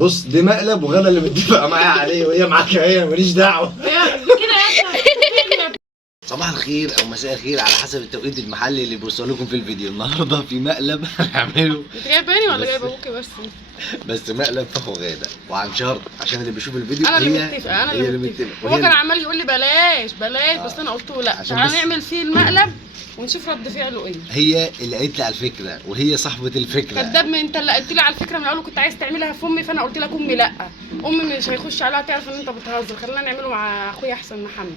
بص دي مقلب وغدا اللي متفقه معايا عليه وهي معاك هي ماليش دعوه كده يا صباح الخير او مساء الخير على حسب التوقيت المحلي اللي بيوصل لكم في الفيديو. النهارده في مقلب هنعمله. انت جايباني ولا جايبه ابوكي بس مقلب فخو غاده وعن شرط عشان اللي بيشوف الفيديو انا اللي هي متفقه انا هي اللي متفقه هو وهي كان عمال يقول لي بلاش بلاش بس انا قلت له لا عشان تعالى بس- نعمل فيه المقلب ونشوف رد فعله ايه. هي اللي قالت لي على الفكره وهي صاحبه الفكره. كداب، ما انت اللي قلت لي على الفكره من الاول وكنت عايز تعملها في امي، فانا قلت لك امي لا، امي مش هيخش عليها تعرف ان انت بتهزر، خلينا نعمله مع اخويا احسن محمد.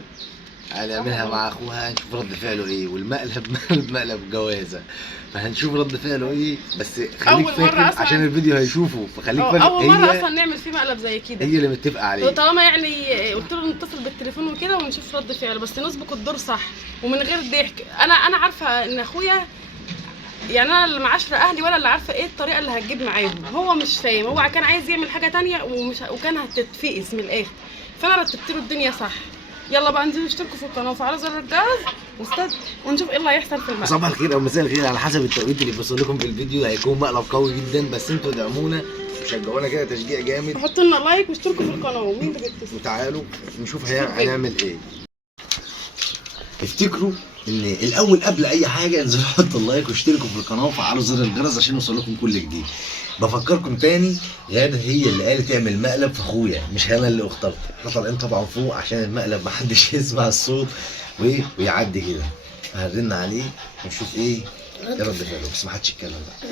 هنعملها مع اخوها نشوف رد فعله ايه، والمقلب مقلب جوازه فهنشوف رد فعله ايه. بس خليك أول مرة فاكر أصلاً- عشان الفيديو هيشوفه فخليك فاكر اول مره هي اصلا نعمل فيه مقلب زي كده. هي اللي متفقه عليه. طالما يعني قلت له نتصل بالتليفون وكده ونشوف رد فعله، بس نسبق الدور صح ومن غير ضحك. انا عارفه ان اخويا، يعني انا اللي معاشره اهلي ولا اللي عارفه ايه الطريقه اللي هتجيب معاهم، هو مش فاهم، هو كان عايز يعمل حاجه تانية وكان هتتفقس من الاخر، فانا رتبت له الدنيا صح. يلا بقى انزلوا اشتركوا في القناه وفعلوا زر الجرس ونشوف ايه اللي هيحصل في المقلب. صباح الخير او مساء الخير على حسب التوقيت اللي بيوصل لكم في الفيديو. هيكون مقلب قوي جدا بس انتوا ادعمونا وشجعونا كده تشجيع جامد. حطوا لنا لايك واشتركوا في القناه. ومين اللي بيتصل؟ وتعالوا نشوف هنعمل ايه. افتكروا ان الاول قبل اي حاجه انزلوا حطوا اللايك واشتركوا في القناه وفعلوا زر الجرس عشان يوصل لكم كل جديد. بفكركم تاني، غاده هي اللي قالت تعمل مقلب في اخويا مش انا اللي اخترت. احنا طالعين طبعا فوق عشان المقلب محدش يسمع الصوت ويعدي كده. هنرن عليه ونشوف ايه رد فعله بس ما حدش يتكلم بقى.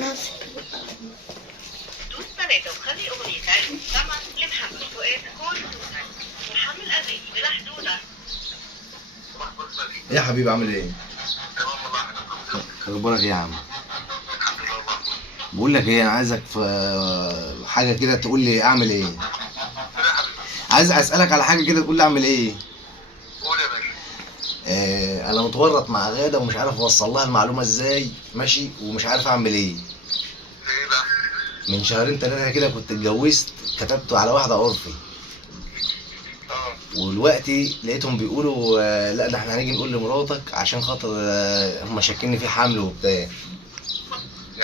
دوس ثلاثة وخلي أغنيتك سمع لمحمد فؤاد كل صوتك وحمل أغاني بلا حدودك. ايه يا حبيبي عامل ايه؟ اخبارك ايه يا عم؟ بقول لك ايه، انا عايزك في حاجه كده تقول لي اعمل ايه. عايز اسالك على حاجه كده تقول لي اعمل ايه. قول يا باشا. انا متورط مع غاده ومش عارف اوصل لها المعلومه ازاي ماشي ومش عارف اعمل ايه. في إيه بقى؟ من شهرين ثلاثه كده كنت اتجوزت، كتبت على واحده عرفي، ودلوقتي لقيتهم بيقولوا لا ده احنا هنيجي نقول لمراتك عشان خاطر هم شاكين في حمل وبتاع. يا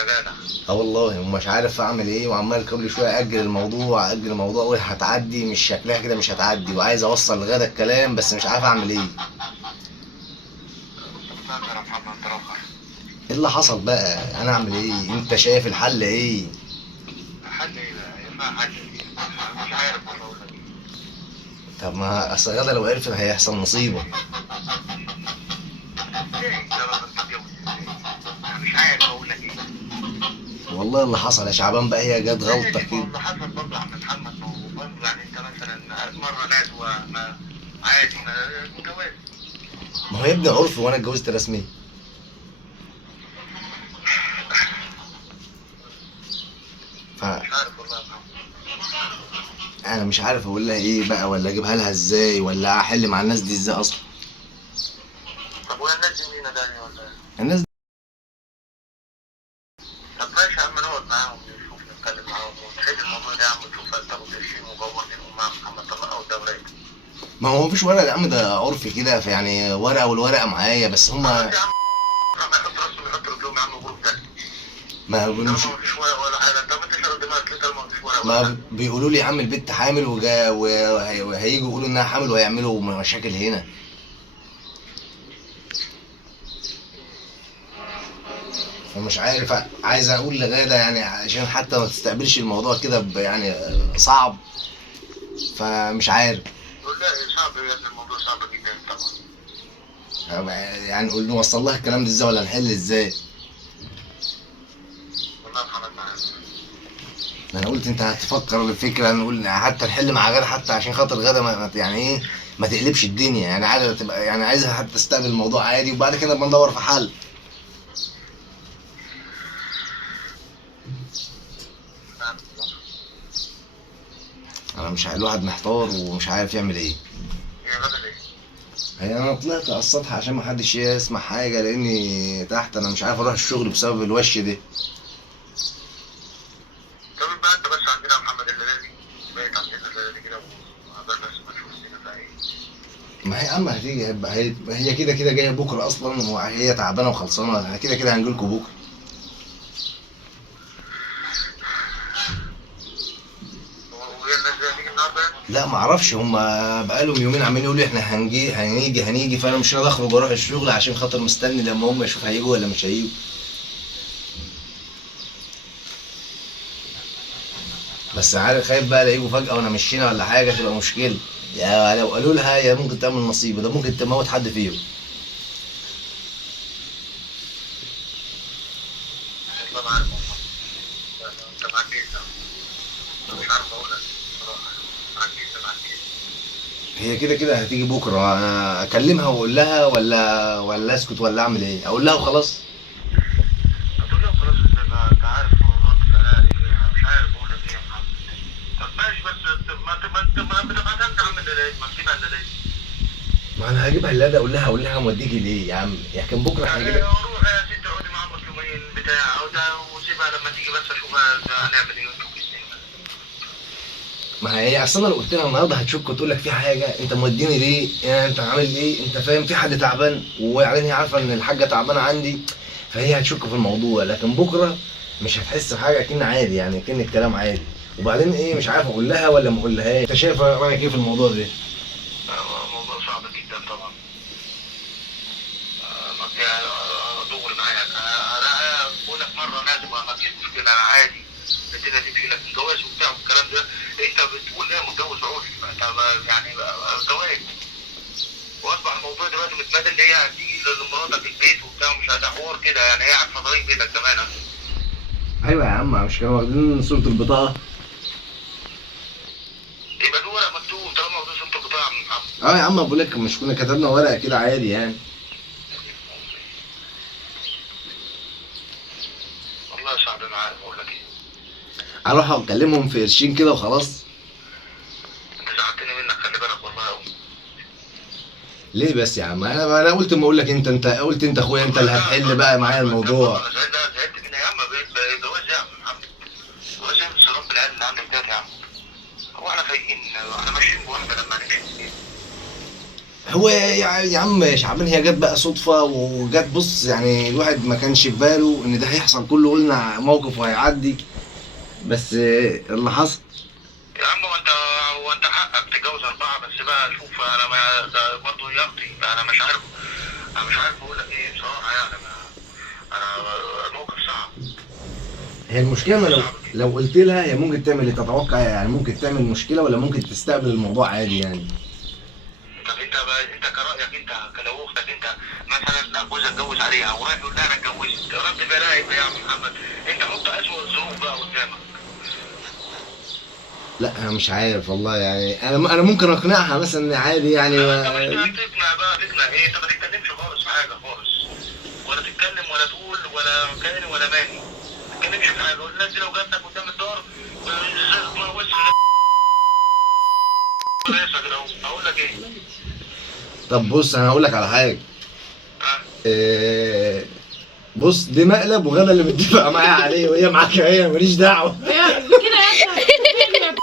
جدع. والله ومش عارف اعمل ايه وعمال كل شويه اجل الموضوع اجل الموضوع اقول هتعدي مش شكلها كده مش هتعدي، وعايز اوصل لغاده الكلام بس مش عارف اعمل ايه. يا محمد أنت رافع. ايه اللي حصل بقى؟ انا اعمل ايه؟ انت شايف الحل ايه؟ حل إيه بقى؟ ينفع حل إيه؟ مش عارف والله أقول لك إيه. طب ما اصل غاده لو عرفت هيحصل مصيبه. إزاي؟ لا بقى بتتجوز إزاي؟ أنا مش عارف أقول لك إيه. والله اللي حصل يا شعبان بقى هي جت غلطه كده. اللي حصل برضه يا عم محمد، ما هو برضه يعني أنت مثلا مرة نزوة ما عادي ما جواز. ما هو يا ابني عرفي وانا اتجوزت رسمي. ف مش عارف والله يا محمد. انا مش عارف اقول لها ايه بقى ولا اجيبها لها ازاي ولا احل مع الناس دي ازاي اصلا. طب وهي الناس دي مين تاني ولا إيه؟ الناس طب ماشي يا عم نقعد معاهم نشوف نتكلم معاهم ونحل الموضوع ده يا عم، نشوف هتاخد قرشين وجوزين مع محمد طلع او الدوري. ما هو مفيش ورق يا عم، ده عرفي كده فيعني ورقه والورقه معايا بس هما يا عم ما يحط راسه ويحط رجلهم يا عم جروب ده. ما طالما مش مفيش ورق ولا حاجه انت ما تشغل دماغك ليه طالما مفيش ورق ولا ما حاجه؟ بيقولوا لي يا عم البنت حامل وهيجوا يقولوا انها حامل وهيعملوا مشاكل هنا. فمش عارف عايز اقول لغاده يعني عشان حتى ما تستقبلش الموضوع كده يعني صعب، فمش عارف. يقول لا صعب يا ابني، الموضوع صعب جدا طبعا. يعني قول نوصل لها الكلام ده ازاي ولا نحل ازاي. والله يا محمد معاك. انا قلت انت هتفكر الفكره، نقول حتى نحل مع غاده حتى عشان خاطر غاده يعني ايه ما تقلبش الدنيا، يعني عايزه تبقى يعني عايزها حتى تستقبل الموضوع عادي وبعد كده بندور في حل. انا مش الواحد محتار ومش عارف يعمل ايه. هي غدا ليه؟ هي انا طلعت على السطح عشان ما حدش يسمع حاجه لاني تحت انا مش عارف اروح الشغل بسبب الوش ده. طب بقى انت بس عندنا يا محمد الليله دي بقيت عندنا الليله دي كده وعقبال ما نشوف الدنيا فيها ايه. ما هي اما هتيجي هي كده كده جايه بكره اصلا وهي تعبانه وخلصانه، احنا كده كده هنجيلكوا بكره. هو الناس دي هتيجي النهارده يعني؟ لا معرفش، هم بقالهم يومين عمالين يقولوا لي احنا هنيجي، فانا مش راضي اخرج واروح الشغل عشان خاطر مستني لما هم يشوف هيجوا ولا مش هيجوا. بس عارف خايف بقى لا يجوا فجأة وانا مشينا ولا حاجة تبقى مشكلة. يا لو قالوا لها يا ممكن تعمل نصيب، ده ممكن تموت حد فيهم. والله ما عارف والله. انت معاك جيزه. انا مش عارف اقول لك بصراحه. معاك جيزه. هي كده كده هتيجي بكرة، أنا اكلمها واقول لها ولا اسكت ولا اعمل ايه؟ اقول لها وخلاص. هتقول لهم خلاص انت عارف موضوع الفنان انا مش عارف اقول لك ايه يا محمد. طب ماشي بس ما بتبقى انت عامل ليه؟ ما بتجيبها الا ليه؟ ما انا هجيبها اللي اقول لها موديكي ليه يا عم؟ يا كان بكرة يعني هجيلك. روح يا ستي اقعدي مع امك يومين بتاع او ده وسيبها لما تيجي بس اشوفها هنعمل ايه ونشوف ازاي. ما هي اصل انا لو قلت لها النهارده هتشك وتقول لك في حاجه، انت موديني ليه؟ يعني انت عامل ايه؟ انت فاهم؟ في حد تعبان، وبعدين هي عارفه ان الحاجه تعبانه عندي، فهي هتشك في الموضوع. لكن بكره مش هتحس بحاجه، كأن عادي يعني، كأن الكلام عادي. وبعدين ايه، مش عارف اقول لها ولا ما اقول لهاش. انت شايف رايك ايه في الموضوع ده؟ موضوع صعب جدا طبعا. يعني دغري معاك انا بقول لك مره لازم ما فيش مشكله انا عادي الدنيا تمشي لك الجواز وبتاع والكلام ده. انت بتقول ايه متجوز عرفي فانت يعني جواز واصبح الموضوع دلوقتي متبادل ان هي هتيجي لمراتك البيت وبتاع ومش حوار كده يعني هي عارفه طريق بيتك كمان. ايوه يا عم، مش كانوا واخدين صوره البطاقه؟ يبقى في ورق مكتوب طالما واخدين صوره البطاقه يا عم محمد. اه يا عم بقول لك مش كنا كتبنا ورقه كده عادي يعني؟ والله يا صاحبي ما عارف اقول لك ايه. اروح اكلمهم في قرشين كده وخلاص. انت زعلتني منك خلي بالك والله قوي. ليه بس يا عم؟ انا قلت ما اقول لك، انت قلت انت اخويا، انت اللي هتحل بقى معايا الموضوع. انا زعلت منها يا عم جواز يا عم محمد. جواز ايه الصرام بالعيال اللي عندك ده يا عم؟ هو احنا فايقين احنا ماشيين بواحده لما نمشي. هو يا عم شعبان، هي جت بقى صدفة وجت، بص يعني الواحد ما كانش في باله ان ده هيحصل كله، قلنا موقف وهيعدي، بس اللي حصل. يا عم هو انت حقك تتجوز 4 بس بقى شوف انا ما ده برضه ياخدي انا مش عارف اقول لك ايه بصراحه يعني انا الموقف صعب. هي المشكلة انا لو قلت لها هي ممكن تعمل اللي تتوقع، يعني ممكن تعمل مشكلة ولا ممكن تستقبل الموضوع عادي يعني. طب انت كرايك انت لو اختك انت مثلا جوزك اتجوز عليها ورايح يقول لها انا اتجوزت رد فعلها يبقى يا عم محمد انت حط اسوء الظروف بقى قدامك. لا انا مش عارف والله يعني، انا ممكن اقنعها مثلا عادي يعني انت مش هتقنع بقى تقنع ايه؟ انت ما تتكلمش خالص في حاجه خالص ولا تتكلم ولا تقول ولا كاني ولا ماني. ما تتكلمش في حاجه والناس دي لو جات لك قدام الدار وش هقول لك ايه؟ طب بص انا هقول لك على حاجة. بص دي مقلب وغدا اللي متفق معايا عليه، وهي معاك هي ماليش دعوة. كده يا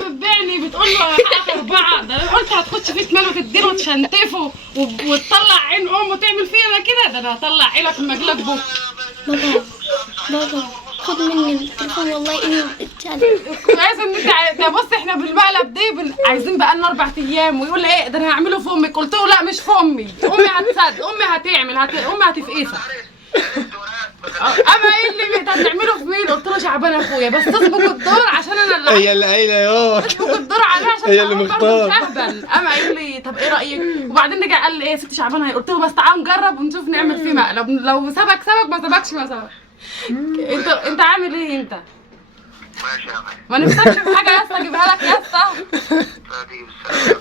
بتبيعني بتقول له حقك 4. ده انا قلت هتخش في شمال وتديله وتشنتفه وتطلع عين امه وتعمل فينا كده، ده انا هطلع عينك من مجلك بكره. بابا خد مني التليفون والله اني اتشال. كويس ان انت ده بص احنا بالمقلب دي عايزين بقى لنا 4 ايام، ويقول لي ايه ده انا هعمله في امك. قلت له لا مش في امي هتصدق، امي هتعمل امي هتفقسك. اما ايه اللي هتعمله في مين؟ قلت له شعبان اخويا بس تسبق الدور عشان انا اللي هي اللي قايله يوه تسبق الدور عليها عشان هي اللي شعبان مختار. برضه مش اهبل. اما قال لي طب ايه رايك؟ وبعدين رجع قال لي ايه ست شعبان هي. قلت له بس تعال نجرب ونشوف نعمل فيه مقلب، لو سبك ما سبكش ما سبك. انت عامل ايه انت؟ ماشي يا مان. ما نفسكش في حاجه يا اسطى اجيبها لك يا اسطى؟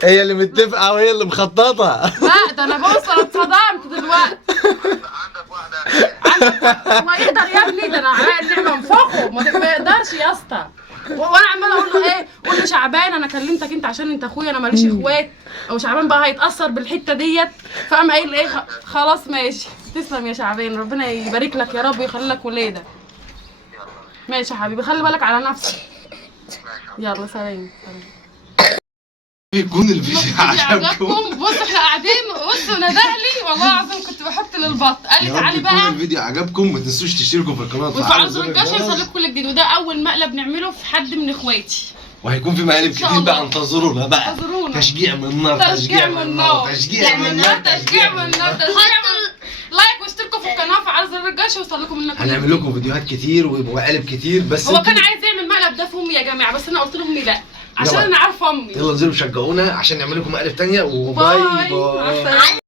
هي اللي متفقة وهي اللي مخططة. لا ده انا بص انا اتصدمت دلوقتي. عندك واحده هو يقدر يا ابني؟ ده انا عليا النعمه انفخه ما يقدرش يا اسطى. وانا عماله اقول له ايه؟ قول لي شعبان انا كلمتك انت عشان انت اخويا انا ماليش اخوات، او شعبان بقى هيتاثر بالحته ديت. فقام قايل لي ايه خلاص ماشي. تسلم يا شعبان، ربنا يبارك لك يا رب ويخلي لك ولاده. ماشي يا حبيبي خلي بالك على نفسك. يلا سلام. يكون الفيديو عجبكم. عجبكم. بصوا احنا قاعدين، بصوا ندهلي والله العظيم كنت بحط للبط، قال لي يا رب تعالي يكون بقى الفيديو عجبكم، ما تنسوش تشتركوا في القناه وتفعلوا زر الجرس يوصل لكم كل جديد. وده اول مقلب نعمله في حد من اخواتي، وهيكون في مقالب إن شاء كتير بقى، الله. انتظرونا بقى. انتظرونا. تشجيع من النار، تشجيع من النار، تشجيع من النار، تشجيع من النار. لايك واشتركوا في القناه وفعلوا زر الجرس يوصل لكم منكم. هنعمل لكم فيديوهات كتير ومقالب كتير. بس هو انتوا كان عايز يعمل مقلب ده في امي يا جماعه، بس انا قلت لهم لا عشان يلا. انا عارفه امي. يلا انزلوا شجعونا عشان نعمل لكم مقالب تانية. وباي باي. مع باي. السلامة.